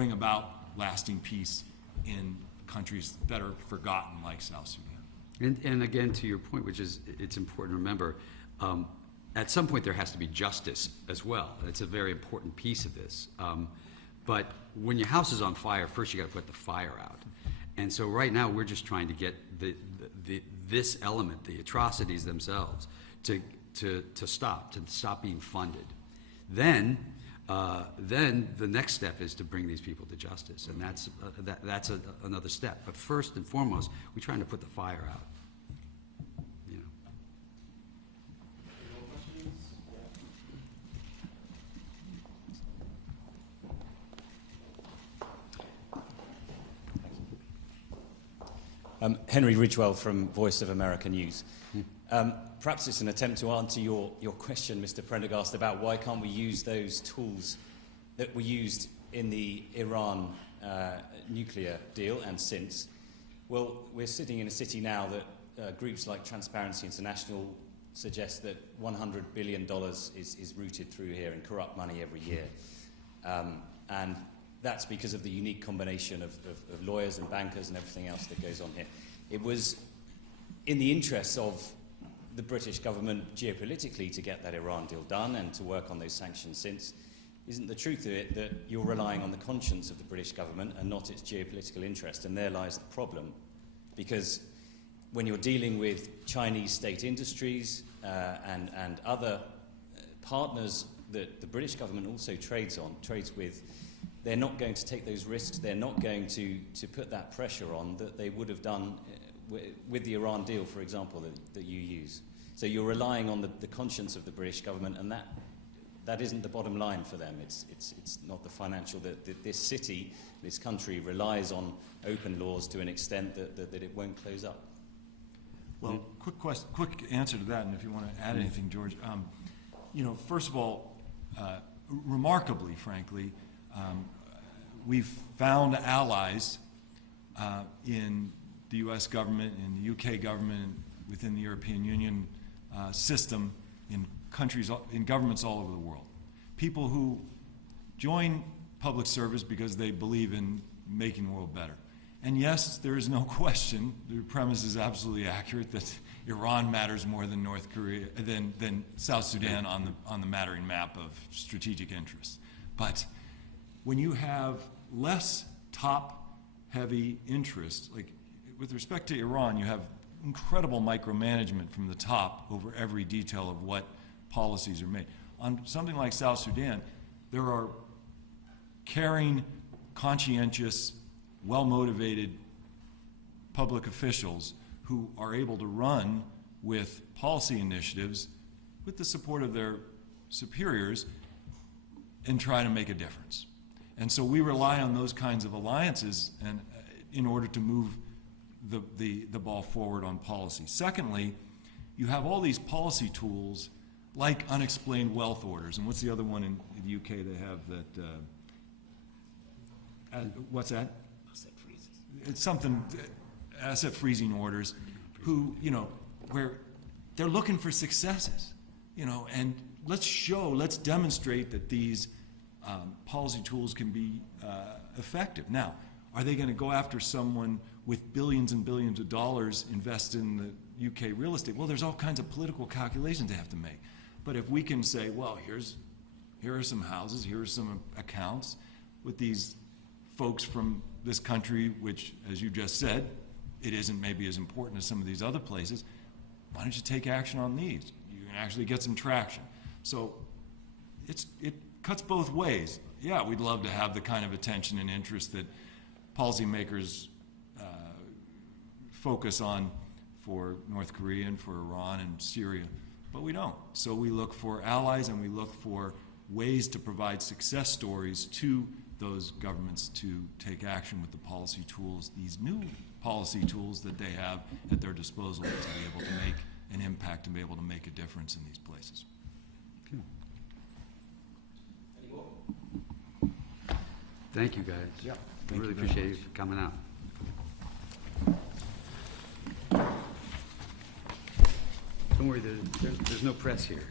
bring about lasting peace in countries that are forgotten like South Sudan. And again, to your point, which is, it's important to remember, at some point there has to be justice as well. It's a very important piece of this. But when your house is on fire, first you got to put the fire out. And so right now we're just trying to get this element, the atrocities themselves, to stop being funded. Then the next step is to bring these people to justice, and that's another step. But first and foremost, we're trying to put the fire out. You know. Henry Ridgewell from Voice of America News. Perhaps it's an attempt to answer your question, Mr. Prendergast, about why can't we use those tools that were used in the Iran nuclear deal and since. Well, we're sitting in a city now that groups like Transparency International suggest that $100 billion is routed through here in corrupt money every year. And that's because of the unique combination of lawyers and bankers and everything else that goes on here. It was in the interests of the British government geopolitically to get that Iran deal done and to work on those sanctions since. Isn't the truth of it that you're relying on the conscience of the British government and not its geopolitical interest? And there lies the problem. Because when you're dealing with Chinese state industries and other partners that the British government also trades with, they're not going to take those risks. They're not going to put that pressure on that they would have done with the Iran deal, for example, that you use. So you're relying on the conscience of the British government, and that isn't the bottom line for them. It's not the financial. That this city, this country, relies on open laws to an extent that it won't close up. Well, quick answer to that, and if you want to add anything, George. You know, first of all, remarkably, frankly, we've found allies in the U.S. government, in the U.K. government, within the European Union system, in countries, in governments all over the world. People who join public service because they believe in making the world better. And yes, there is no question, the premise is absolutely accurate, that Iran matters more than North Korea, than South Sudan on the mattering map of strategic interests. But when you have less top-heavy interests, like with respect to Iran, you have incredible micromanagement from the top over every detail of what policies are made. On something like South Sudan, there are caring, conscientious, well-motivated public officials who are able to run with policy initiatives with the support of their superiors and try to make a difference. And so we rely on those kinds of alliances and in order to move the ball forward on policy. Secondly, you have all these policy tools like unexplained wealth orders. And what's the other one in the UK they have that, what's that? Asset freezes. It's something, asset freezing orders, who, you know, where they're looking for successes, you know, and let's demonstrate that these policy tools can be effective. Now, are they going to go after someone with billions and billions of dollars invested in the UK real estate? Well, there's all kinds of political calculations they have to make. But if we can say, well, here are some houses, here are some accounts with these folks from this country, which, as you just said, it isn't maybe as important as some of these other places, why don't you take action on these? You can actually get some traction. So it cuts both ways. Yeah, we'd love to have the kind of attention and interest that policymakers focus on for North Korea and for Iran and Syria, but we don't. So we look for allies and we look for ways to provide success stories to those governments to take action with the policy tools, these new policy tools that they have at their disposal to be able to make an impact and be able to make a difference in these places. Okay. Thank you, guys. Yeah, I really appreciate you coming out. Don't worry, there's no press here.